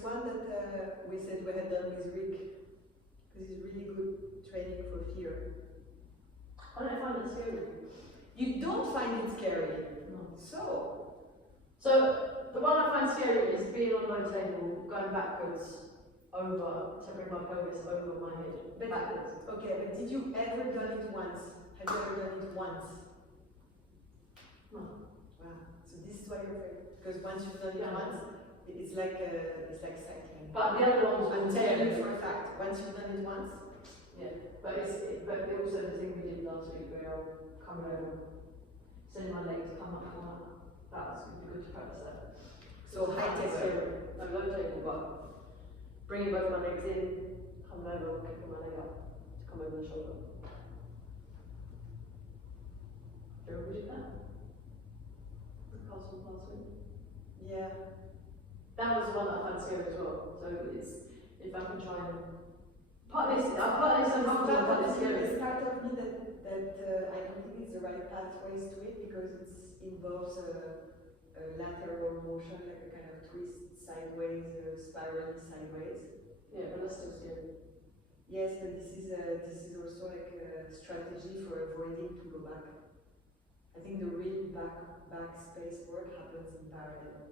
this one that we said we had done with Rick, because it's really good training for fear. I don't find it scary. You don't find it scary? No. So the one I find scary is being on a low table, going backwards, over, to bring my pelvis over my head. but, Backwards. okay, but did you ever done it once? Have you ever done it once? No. Wow. So this is why you're afraid. Because once you've done it once, it's like cycling. But the other ones I'm will telling you scary. for a fact. Once you've done it once, Yeah, but but also the thing we did last week where I'll come over, sending my legs, come up. That was good to practice that. so high table. No low table, but bringing both my legs in, coming over, kicking my leg up to come over the shoulder. Do you remember we did that? The castle last week. Yeah. That was the one that I found scary as well. So it's if I can try and partly it's uncomfortable, but it's scary. There's part of me that I don't think it's the right pathways to it because it involves a lateral motion, like a kind of twist sideways, spiraling sideways. Yeah, but that's still scary. Yes, but this is also like a strategy for avoiding to go back. I think the real back space work happens in parallel.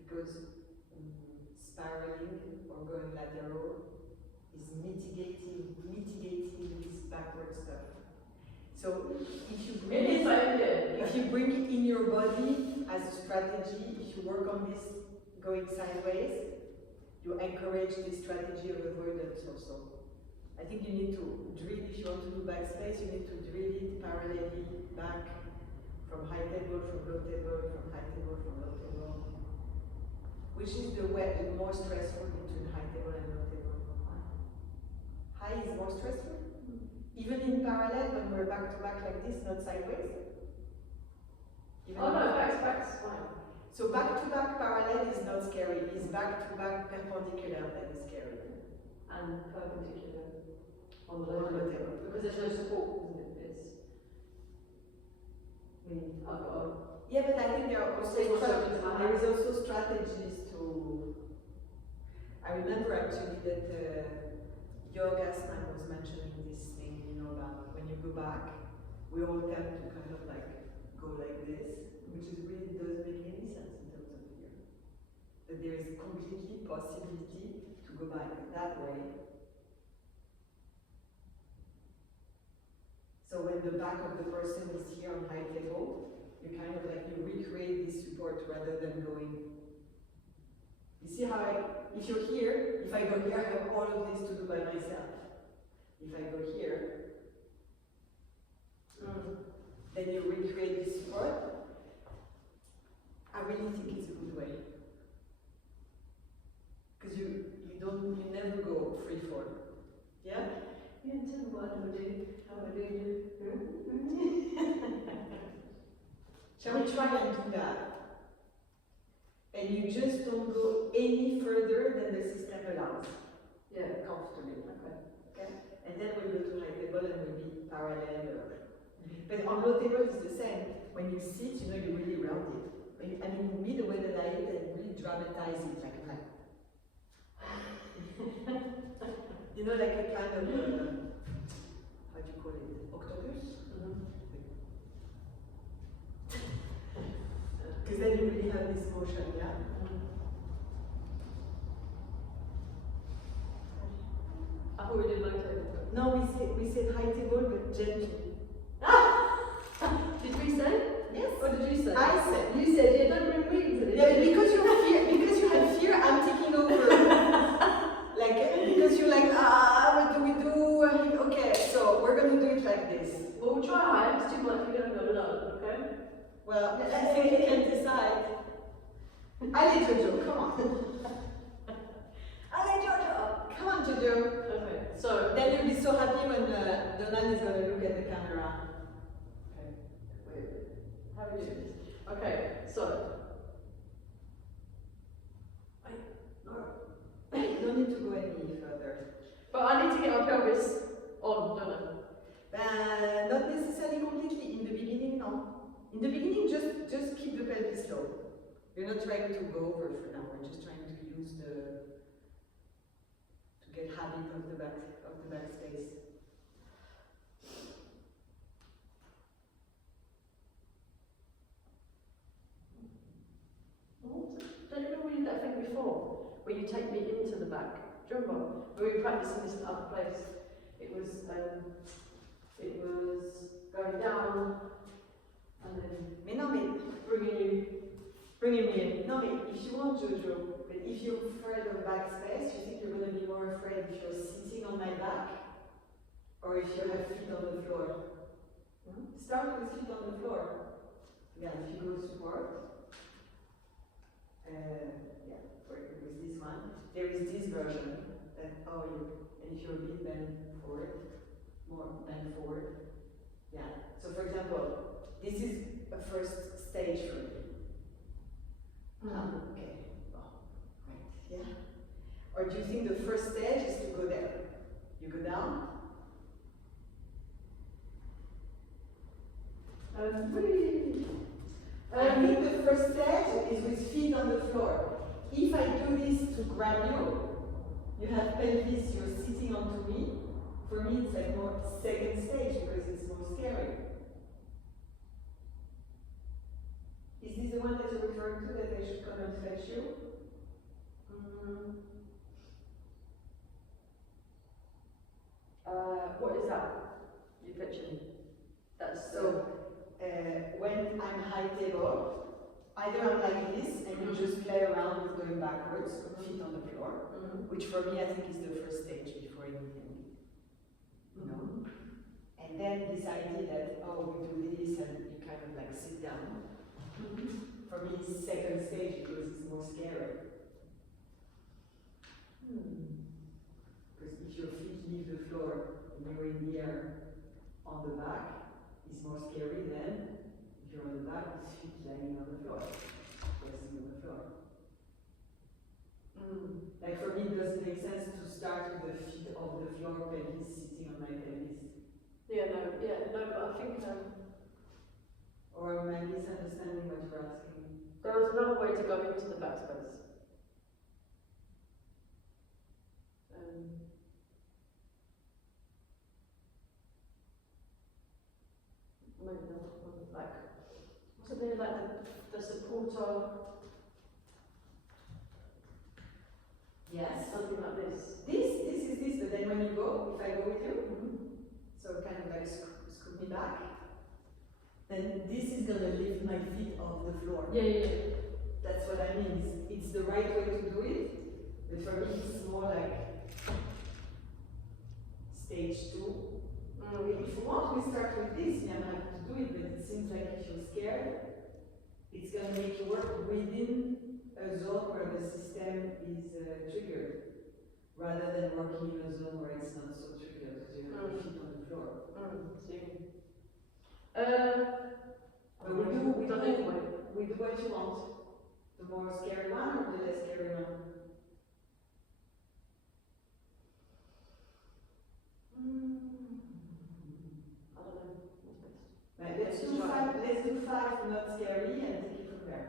Because spiraling or going lateral is mitigating this backward stuff. So if you bring it in your body as a strategy, if you work on this going sideways, you encourage this strategy of avoidance also. I think you need to drill, if you want to do backspace, you need to drill it parallelly back from high table, from low table, from high table, from low table. Which is the more stressful between high table and low table? High is more stressful? Even in parallel, when we're back to back like this, not sideways? No, back's fine. So back to back parallel is not scary, it's back to back perpendicular that is scary. And perpendicular on the On low the table. Because there's no support, isn't it? I've got a Yeah, but I think there are also there is also strategies to. I remember actually that Jörg Assmann was mentioning this thing, about when you go back, we all tend to kind of like go like this, which is really doesn't make any sense in terms of fear. That there is completely possibility to go back that way. So when the back of the person is here on high table, you kind of like, you recreate this support rather than going. You see how if you're here, if I go here, I have all of this to do by myself. If I go here, then you recreate this support. I really think it's a good way. Because you never go free form. Yeah? Yeah, tell me what I would do. How would I do? Shall we try and do that? And you just don't go any further than the system allows. Yeah, comfortably. Okay? And then we'll go to high table and we'll be parallel. But on low table it's the same. When you sit, you really round it. Me, the way that I eat, I really dramatize it like that. Like a kind of, how do you call it? Octopus? Because then you really have this motion, yeah? I thought we did low table. No, we said high table, but gently. Did we say? Yes. What did you say? I said. You said, yeah, don't bring me into this. Yeah, because you have fear, I'm taking over. Because you're like, what do we do? Okay, so we're going to do it like this. Well, we'll try high, it's too much, we're going to go low, okay? Well, I think you can decide. I need Jojo, come on. I need Jojo. Come on, Jojo. Okay, so. Then you'll be so happy when Donald is going to look at the camera. Okay, wait. How do we do this? Okay, so. No need to go any further. But I need to get my pelvis on, don't I? Not necessarily completely. In the beginning, no. In the beginning, just keep the pelvis low. You're We're not trying to go over for now. We're just trying to use to get habit of the back space. Don't you know we did that thing before, where you take me into the back? Do you remember? When we were practicing this other place, it was going down and then Mais non, mais bringing me in. no, mais if you want, Jojo, but if you're afraid of backspace, you think you're going to be more afraid if you're sitting on my back or if you have feet on the floor. Start with feet on the floor. Yeah, if you go support. Yeah, with this one. There is this version that, and if you're a bit bent forward, more bent forward. Yeah. So for example, this is a first stage for me. Okay. Well, right. Yeah. Or do you think the first stage is to go there? You go down? I think the first stage is with feet on the floor. If I do this to grab you, you have pelvis, you're sitting onto me. For me, it's like more second stage because it's more scary. Is this the one that you're referring to, that I should come and fetch you? What is that? You picture me? That's So, when I'm high table, either I'm like this and you just play around with going backwards, feet on the floor, which for me I think is the first stage before anything. You know? And then this idea that, we do this and you kind of like sit down. For me it's second stage because it's more scary. Because if your feet leave the floor and you're in the air on the back, it's more scary than if you're on the back with feet lying on the floor, resting on the floor. Like for me, it doesn't make sense to start with the feet of the floor, pelvis sitting on my pelvis. but I think Or am I misunderstanding what you're asking? there was another way to go into the backspace. Maybe not, like, wasn't there like the supporter? Yes. Something like this. This is this, but then when you go, if I go with you, so kind of like scoop me back, then this is gonna lift my feet off the floor. Yeah. That's what I mean. It's the right way to do it, but for me it's more like stage 2. If you want, we start with this. I'm happy to do it, but it seems like if you're scared, it's gonna make you work within a zone where the system is triggered, rather than working in a zone where it's not so triggered because you have your feet on the floor. But we do what you want. The more scary one or the less scary one? I don't know. Right, let's do five not scary and take it from there.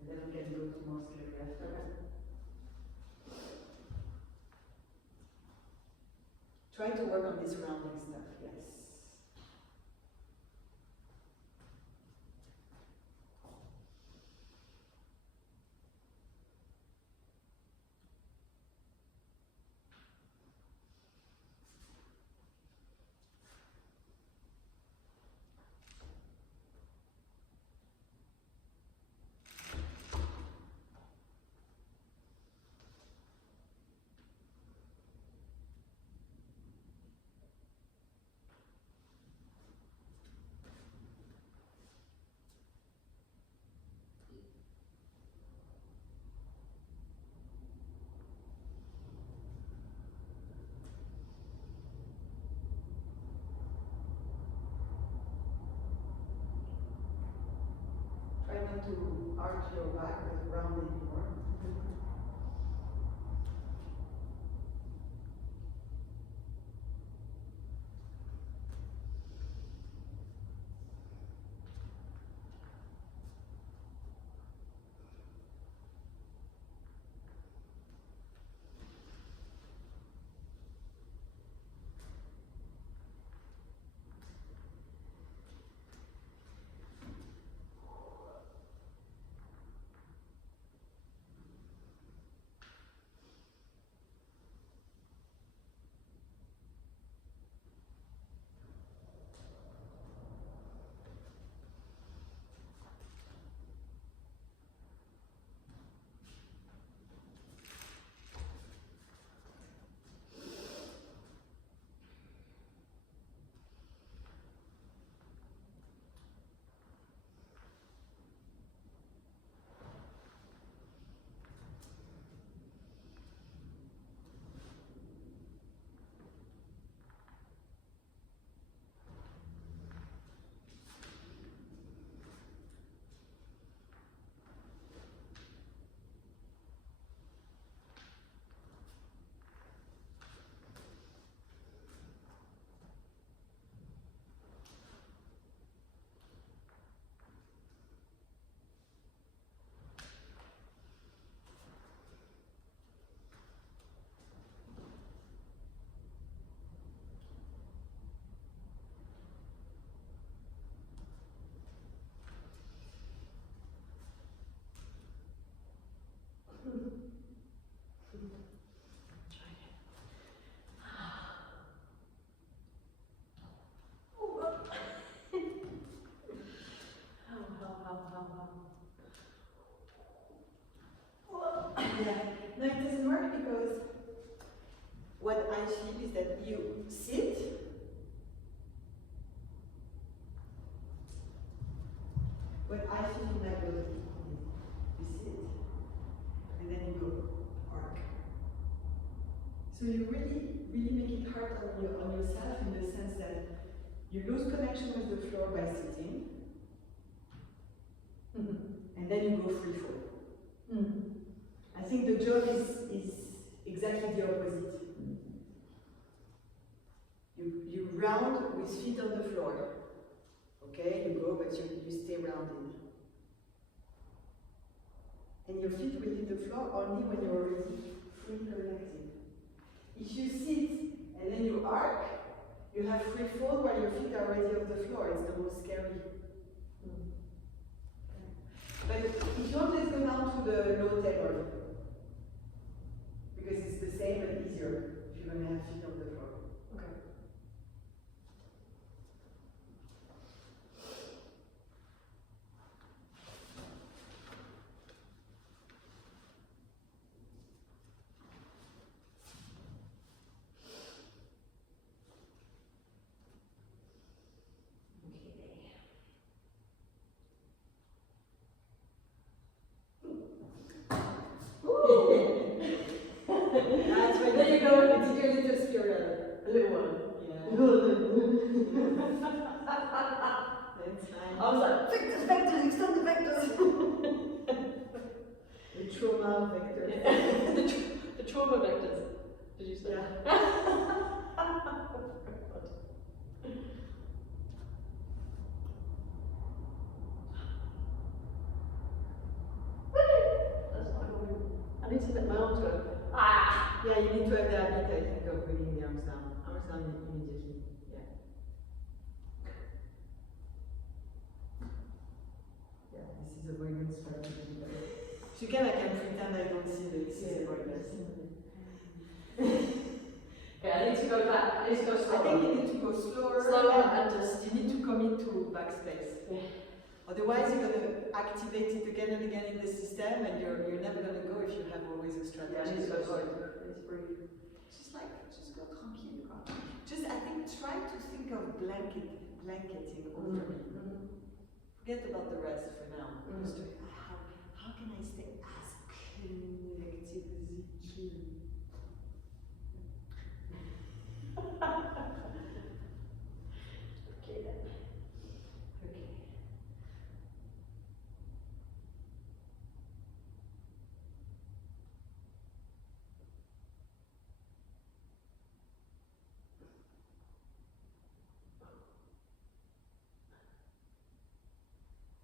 And then we can go to more scary after. Try to work on this rounding stuff, yes. Try not to arch your back with round anymore. what I feel is that you sit, what I feel in my body is you sit, and then you go arc. So you really make it hard on yourself in the sense that you lose connection with the floor by sitting, and then you go free fall. I think the job is exactly the opposite. You round with feet on the floor. Okay, you go, but you stay rounded. And your feet will hit the floor only when you're already fully connected. If you sit and then you arc, you have free fall while your feet are already off the floor. It's the most scary. But if you want, let's go down to the low table. Because it's the same but easier if you're going to have feet on the floor. Okay. That's why There you go. It's your little spiral. A little one. Yeah. That's fine. I was like, vectors, extend the vectors. The trauma vector. The trauma vectors. Did you say? Yeah. That's not good. I need to let my arms go. Ah! Yeah, you need to have the habit, I think, of bringing the arms down. Arms down immediately. Yeah. Yeah, this is avoidance strategy. If you can, I can pretend I don't see that this is avoidance. Okay, I need to go back. I need to go I slower. think you need to go slower. Slower and just you need to commit to backspace. Yeah. Otherwise, you're going to activate it again and again in the system, and you're never going to go if you have always a strategy. Yeah, I need to go slower. Let's breathe. Just go tranquille. Just, I think, try to think of blanketing over me. Forget about the rest for now. Just how can I stay as connected as you can? Okay then. Okay.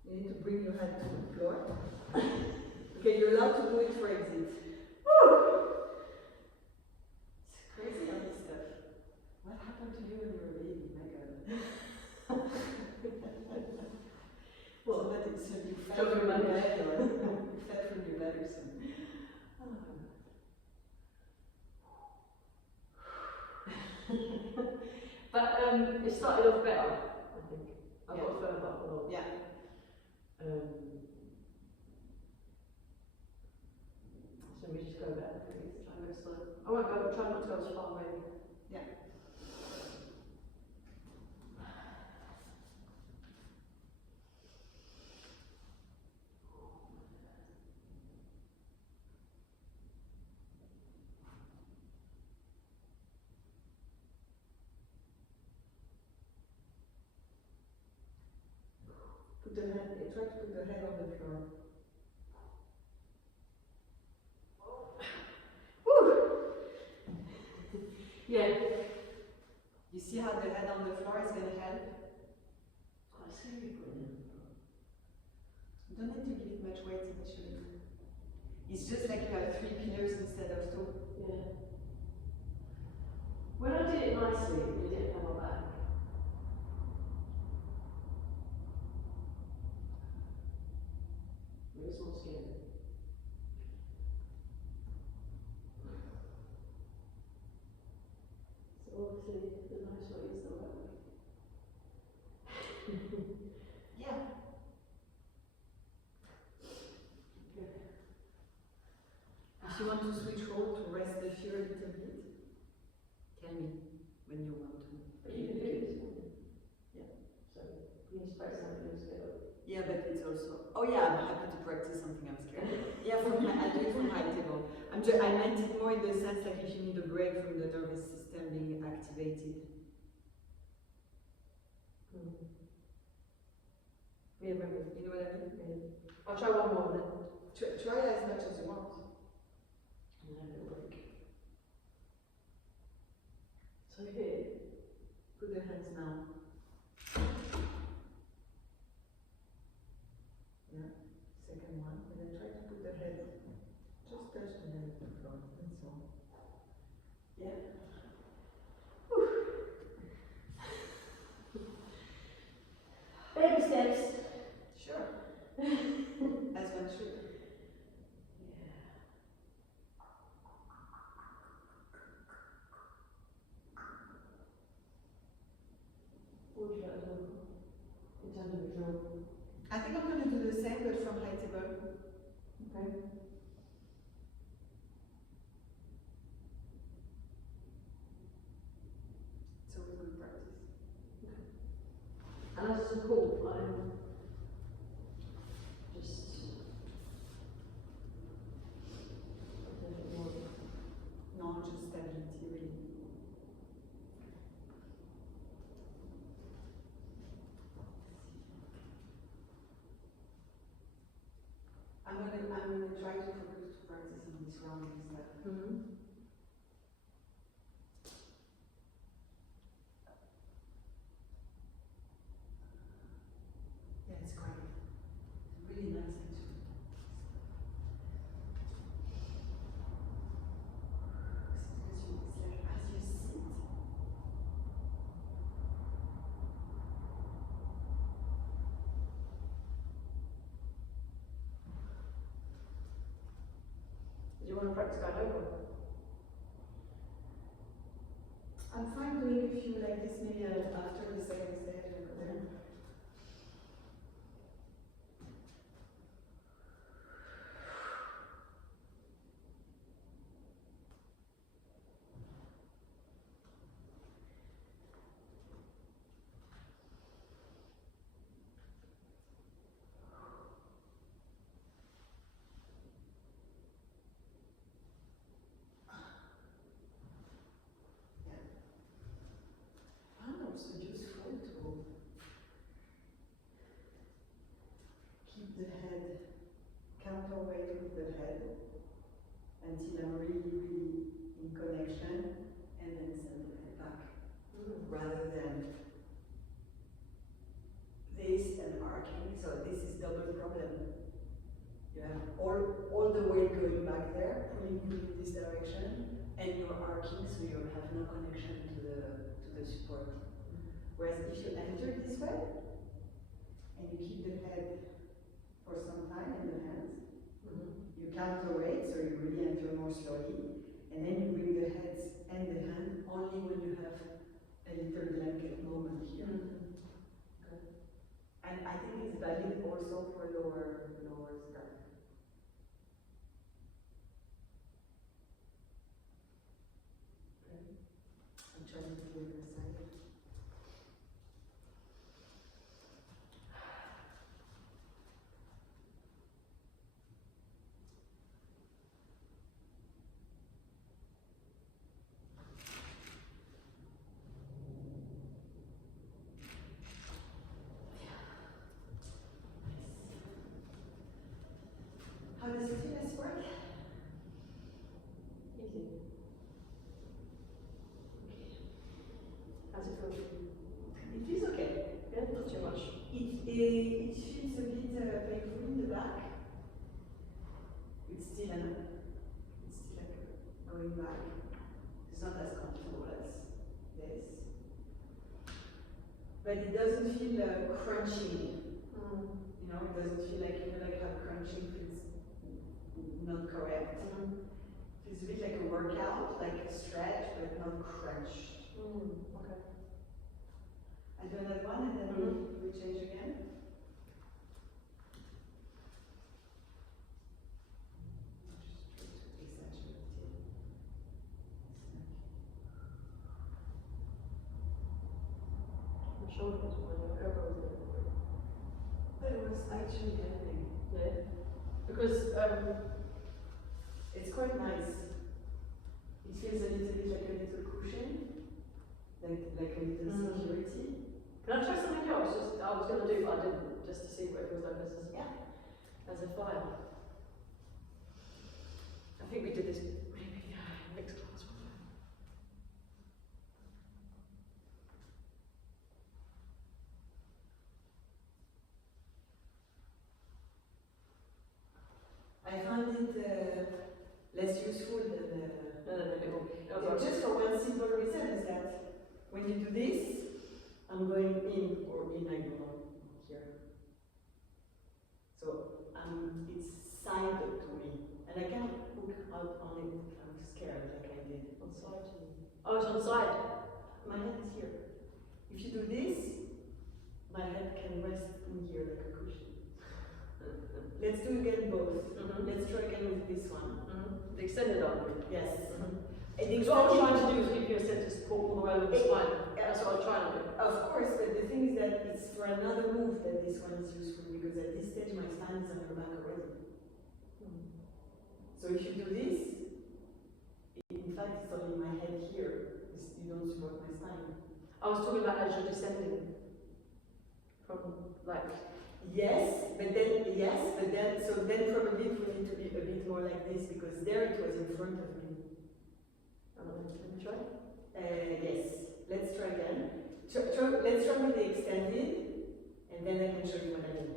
You need to bring your hand to the floor. Okay, you're allowed to do it for exit. It's crazy on this stuff. What happened to you when you were a baby? My God. What? So that it's you fell Jumping from your back. bed or you fell from your bed or something. But it started off better, I think. I Yeah. got further up a lot. Yeah. So we just go back, please. Try and go slow. I won't go. Try not to go as far away. Yeah. Try to put the head on the floor. Yeah. You see how the head on the floor is going to help? Quite serious, brilliant. You don't need to give it much weight initially. It's just like you have 3 pillars instead of 2. Yeah. When I did it nicely, it didn't have my back. It was more scary. So obviously the nice way is the right way. Yeah. If you want to switch role to rest the fear a little bit, I meant it more in the sense like if you need a break from the nervous system being activated. Yeah, maybe. You know what I mean? Yeah. I'll try one more then. Try as much as you want. And then a break. So here. Put the hands now. Yeah. Second one. And then try to put the head. Just touch the head at the front. That's all. Yeah. Baby steps. Sure. As one should. Yeah. What would you like to do in terms of visual? I think I'm going to do the same but from high table. Okay. So we're going to practice. And as a support, I'm just No, just stability really. I'm gonna try to focus to practice on this rounding stuff. Yeah, it's great. It's really nice actually. Because it's like as you sit. Do you want to practice going over? I'm fine doing a few like this maybe after the second stage. Also useful to keep the head counterweight with the head until I'm really in connection and then send the head back. Rather than this and arcing. So this is double problem. You have all the weight going back there, pulling you in this direction, and you're arcing so you have no connection to the support. Whereas if you enter this way, and you keep the head for some time in the hands, you counterweight, so you really enter more slowly, and then you bring the head and the hand only when you have a little blanket moment here. Okay. And I think it's valid also for lower stuff. Okay. I'm trying to do the side. How does fitness work? Easy. How's it feel? It feels okay. Yeah, not too much. It feels a bit painful in the back. It's still like going back. It's not as comfortable as this. But it doesn't feel crunching. You know, it doesn't feel like, you know, like how crunching feels not correct. Feels a bit like a workout, like a stretch, but not crunch. Okay. I do another one and then we change again. Just try to exaggerate it. My shoulders were my elbows were. But it was actually helping. Yeah. Because It's quite nice. It feels a little bit like a little cushion, like a little security. Can I try something else? I was going to do, but I didn't, just to see what it was like as a file. I think we did this maybe next class. I found it less useful than just for one simple reason is that when you do this, I'm going in or in, I don't know, here. So it's signed to me, and I cannot hook out on it. I'm scared, like I did on side. Oh, it's on the side. My head is here. If you do this, my head can rest in here like a cushion. Let's do again both. Let's try again with this one. The extended arm. Yes. So what I was trying to do is give you a sense of support all the way along the spine. That's what I was trying to do. Of course, but the thing is that it's for another move that this one is useful because at this stage my spine is on your back already. So if you do this, in fact it's only my head here. You don't support my spine. I was talking about as you're descending from like. Yes, but then probably it will need to be a bit more like this because there it was in front of me. Let me try. Yes, let's try again. Let's try with the extended, and then I can show you what I mean.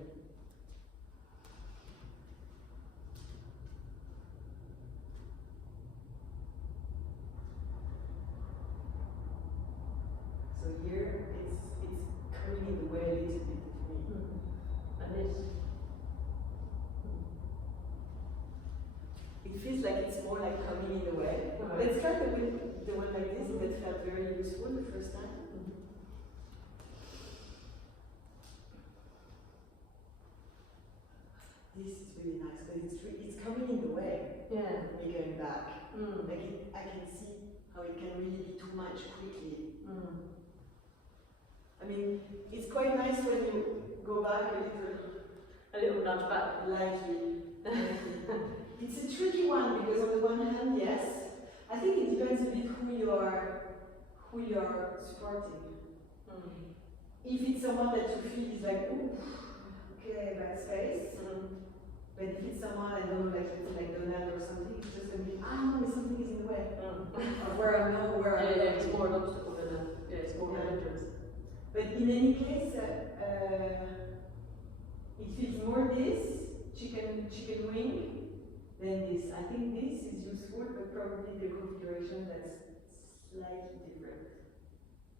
So here it's coming in the way a little bit for me. And this. It feels like it's more like coming in the way. Let's try the one like this that felt very useful the first time. This is really nice because it's coming in the way. Yeah. Me going back. Like I can see how it can really be too much quickly. I mean, it's quite nice when you go back a little nudge back. Lightly. It's a tricky one because on the one hand, yes, I think it depends a bit who you are supporting. If it's someone that you feel is like, ooh, okay, bad space. But if it's someone I don't know, like Donald or something, it's just gonna be, something is in the way. Or where I know where I am. Yeah, it's more an obstacle than it's more an entrance. But in any case, it feels more this chicken wing than this. I think this is useful, but probably the configuration that's slightly different.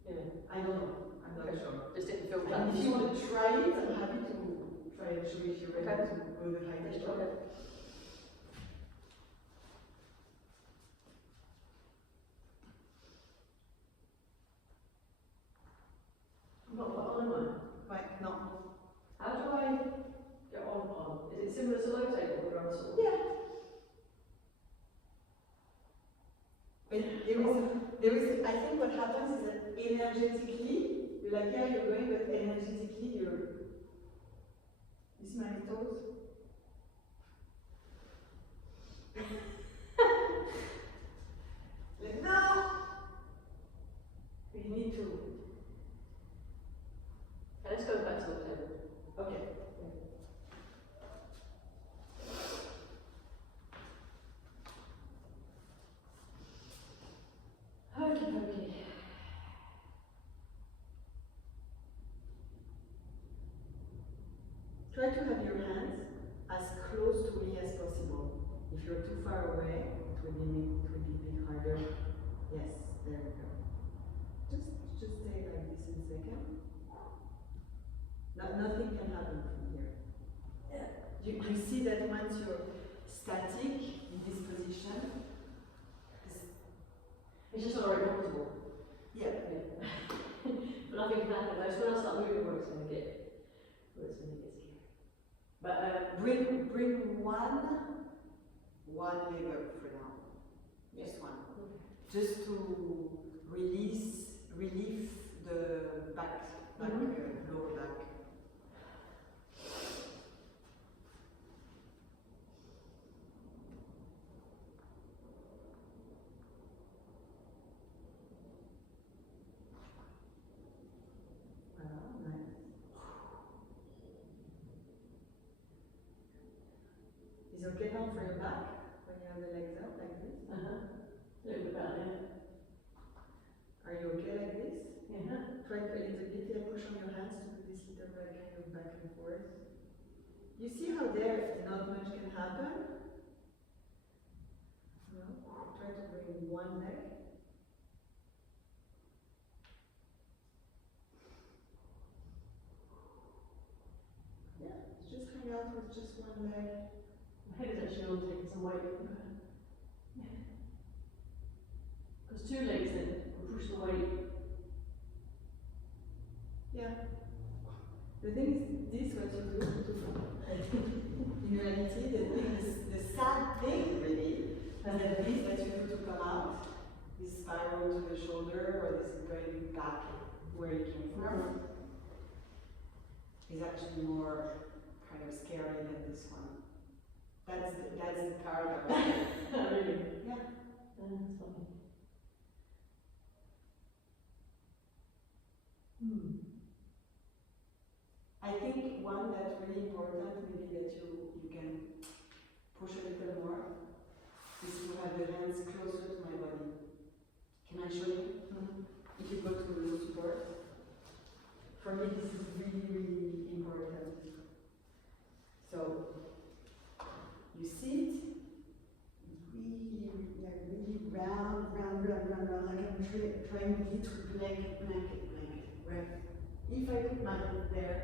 Yeah. I don't know. I'm not sure. Just didn't feel that. And if you want to try it, I'm happy to try and show you if you're ready to go the highest job. Not put on, am I? Right, no. How do I get on? Is it similar to low table or on sort? Yeah. But there is, I think what happens is that energetically, you're like, yeah, you're going, but energetically, you're. You see my toes? Like, no! You need to. Let's go back to the table. Okay. Okay. Try to have your hands as close to me as possible. If you're too far away, it will be a bit harder. Yes, there we go. Just stay like this in a second. Nothing can happen from here. Yeah. You see that once you're static in this position, it's just not very comfortable. Yeah. But nothing can happen. It's when I start moving where it's going to get scary. But bring one leg up for now. Just one. Just to relieve the back lower back. crack a little bit there, push on your hands to do this little kind of back and forth. You see how there not much can happen? No? Try to bring one leg. Yeah, just hang out with just one leg. My head is actually on taking some weight. Because two legs then will push the weight. Yeah. The thing is, this what you do. In reality, the sad thing really is that this that you do to come out, this spiral to the shoulder or this going back where it came from, is actually more kind of scary than this one. That's the paradox. Really? Yeah. That's funny. I think one that's really important, maybe that you can push a little more, is to have the hands closer to my body. Can I show you? If you go to the support, for me this is really, really important. So you sit, really round, like I'm trying really to blanket, right? If I put my hand there,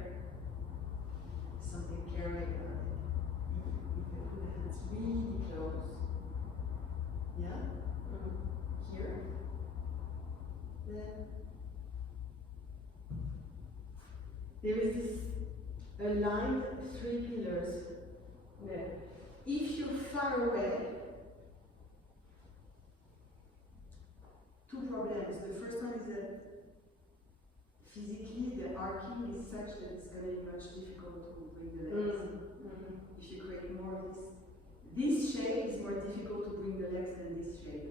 something carrying about it. If I put the hands really close, yeah, here, then there is this aligned 3 pillars. Yeah. If you're far away, 2 problems. The first one is that physically the arcing is such that it's going to be much difficult to bring the legs. If you create more of this shape is more difficult to bring the legs than this shape.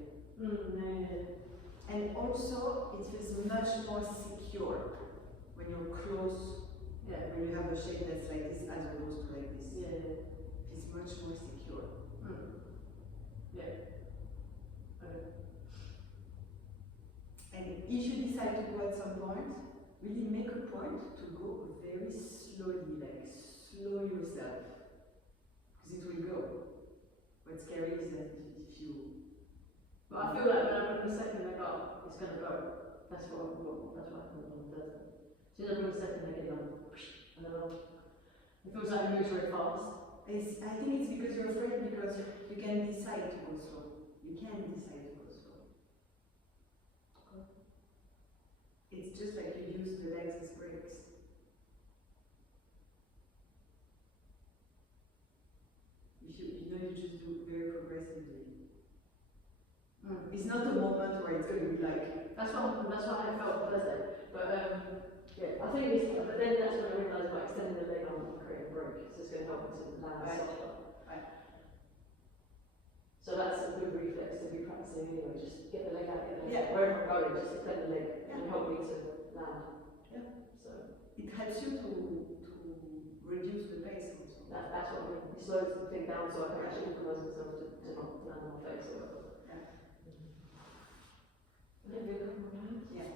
And also it feels much more secure when you're close. Yeah. When you have a shape that's like this as opposed to like this. Yeah. It's much more secure. Yeah. And if you decide to go at some point, really make a point to go very slowly, like slow yourself, because it will go. What's scary is that if you... But I feel like when I bring the second leg up, it's going to go. That's what happens on Thursday. As soon as I bring the second leg in, I'm and then it feels like it moves very fast. I think it's because you're afraid, because you can decide to go slow. You can decide to go slow. It's just like you use the legs as brakes. If you just do very progressively. It's not a moment where it's going to be like. That's what I felt Thursday. But yeah, I think it's. But then that's when I realised by extending the leg, I'm creating a break. So it's going to help me to land softer. Right. So that's a good reflex to be practicing anyway. Just get the leg out, get the leg Yeah. out. Wherever I'm going, just extend the leg and help me to land. Yeah. So it helps you to reduce the pace also. that's what I mean. You slow the thing down so I can actually organise myself to not land on my face or whatever. Yeah. Maybe a couple more times. Yeah.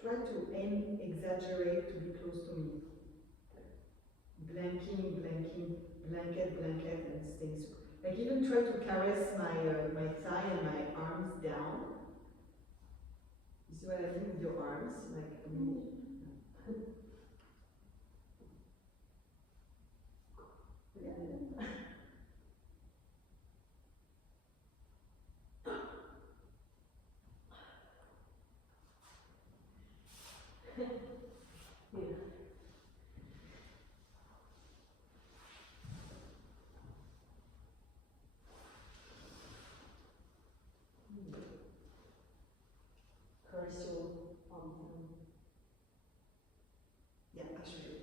Try to exaggerate to be close to me. Blanket, and things. Like even try to caress my thigh and my arms down. You see what I mean with your arms? Like, yeah. Caress your arm. Yeah, I'll show you.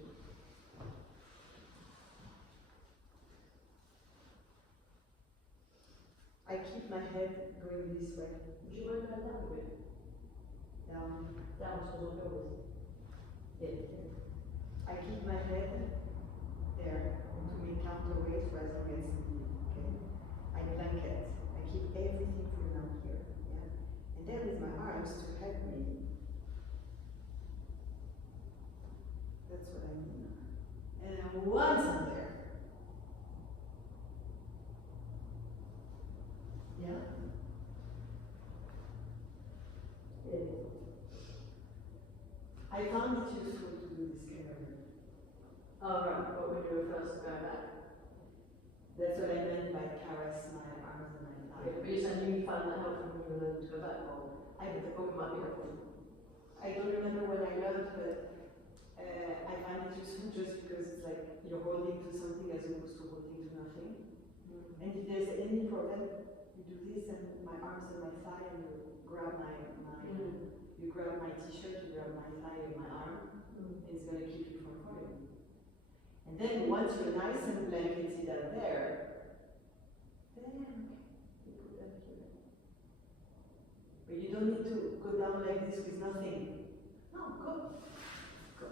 I keep my head going this way. Would you mind going down a bit? Down. Down towards your elbows. Yeah. I keep my head there to make counterweight for as long as needed. Okay. I blanket. I keep everything for now here. Yeah. And then with my arms to help me. That's what I mean. And then once I'm there. Yeah. I found it useful to do this kind of thing. Oh, right, but when you were first going back. That's what I meant by caress my arms and my thighs. Yeah, but you said you found that helpful when you were learning to go back, or I think the book might be helpful. I don't remember when I learned, but I find it useful just because it's like you're holding to something as opposed to holding to nothing. And if there's any problem, you do this and my arms and my thigh and you grab you grab my t-shirt, you grab my thigh and my arm, and it's going to keep you from falling. And then once you're nice and blanketed out there, then you put them here. But you don't need to go down like this with nothing. No, go. Go.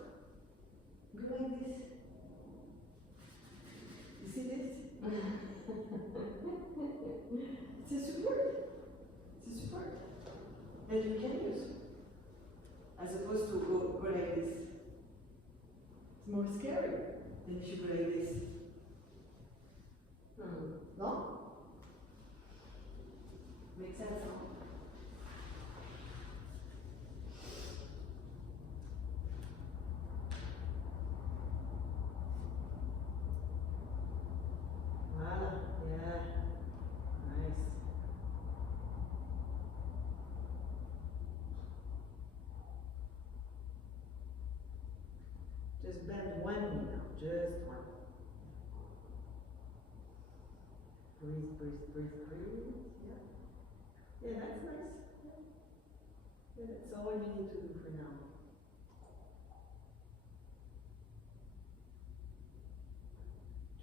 Go like this. You see this? It's a support. It's a support that you can use. As opposed to go like this. It's more scary than if you go like this. No? Makes sense, no? Voilà, yeah. Nice. Just bend one knee now, just one. Breathe, breathe, breathe, breathe. Yeah. Yeah, that's nice. Yeah, that's all you need to do for now.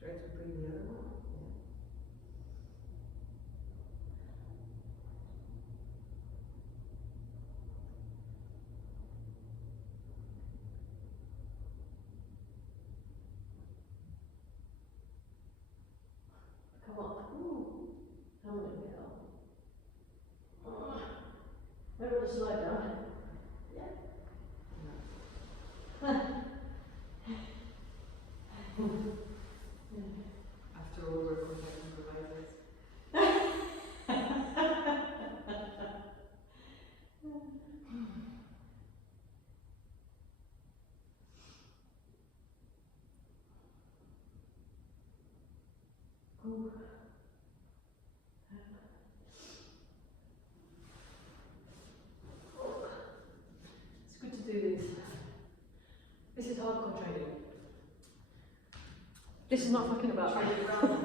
Try to bring the other one. Yeah. Come on. Ooh. How many we are? Maybe we'll just lie down. Yeah. After all, we're contact improvisers. Ooh. It's good to do this. This is hardcore training. This is not fucking about. Try it around.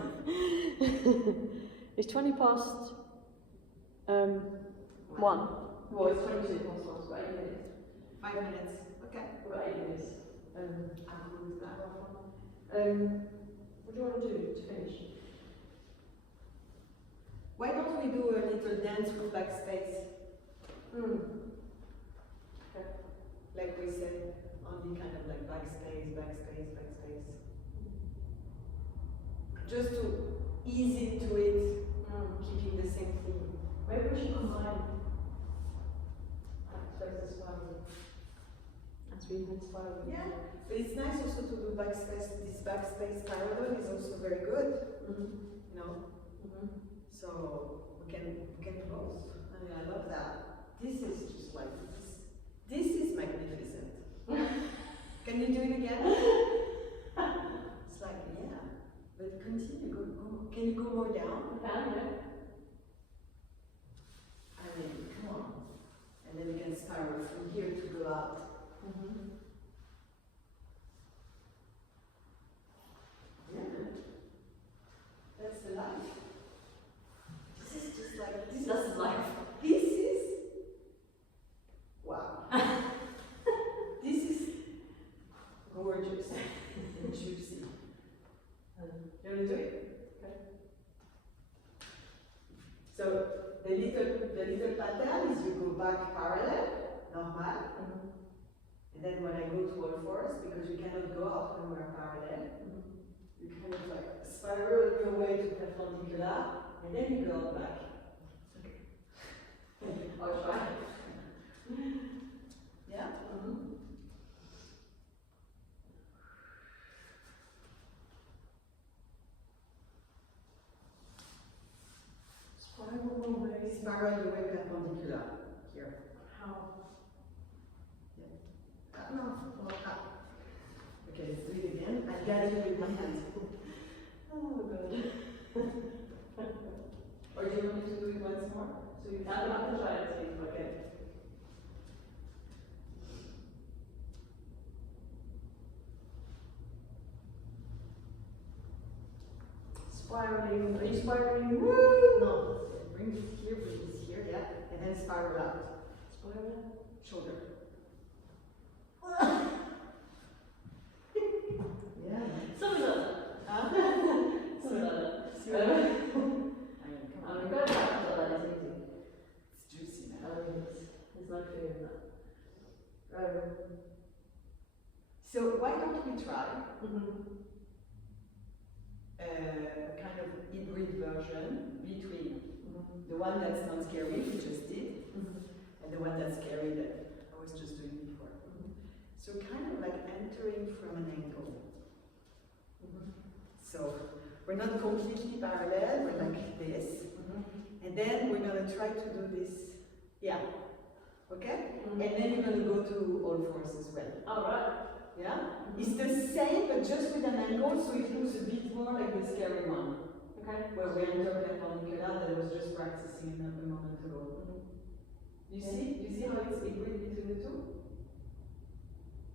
It's 20 past 1. Well, it's 22 past 1, so 8 minutes. 5 minutes. Okay. We've got 8 minutes. I'm cool with that. What do you want to do to finish? Why don't we do a little dance with backspace? Okay. Like we said, only kind of like backspace, backspace, backspace. Just to ease into it, keeping the same theme. Maybe we should combine backspace and spiral. As we had spiral. Yeah, but it's nice also to do backspace. This backspace parallel is also very good. You know? So we can do both. I mean, I love that. This is just like this. This is magnificent. Can you do it again? It's like, yeah. But continue, go. Can you go more down? Yeah. I mean, come on. And then we can spiral from here to go out. Yeah. That's the life. This is just like, this That's life. This is, wow. This is gorgeous and juicy. You want to do it? Okay. So the little pattern is you go back parallel, normal, and then when I go to all fours, because you cannot go out when we're parallel, kind of like spiral your way to perpendicular, and then you go back. I'll try. Yeah? Spiral your way. Spiral your way perpendicular. Here. How? No. Okay, let's do it again. I got it with my hand. Oh, God. Or do you want me to do it once more? So you have to try it, see. Okay. Spiraling. Are you spiraling? Woo! No. Bring this here, yeah. And then spiral out. Spiral? Shoulder. Yeah. Something like that. Huh? Something like that. See what I mean? I mean, going back to that is easy. It's juicy now. There's no fear in that. So why don't we try Mm-hmm. a kind of hybrid version between the one that's not scary, we just did, and the one that's scary that I was just doing before. So kind of like entering from an angle. So we're not completely parallel, we're like this. And then we're going to try to do this, yeah, okay? And then you're going to go to all fours as well. Alright. Yeah? It's the same, but just with an angle, so it looks a bit more like the scary one. Okay. Where we enter perpendicular that I was just practicing a moment ago. You see? You see how it's hybrid between the two?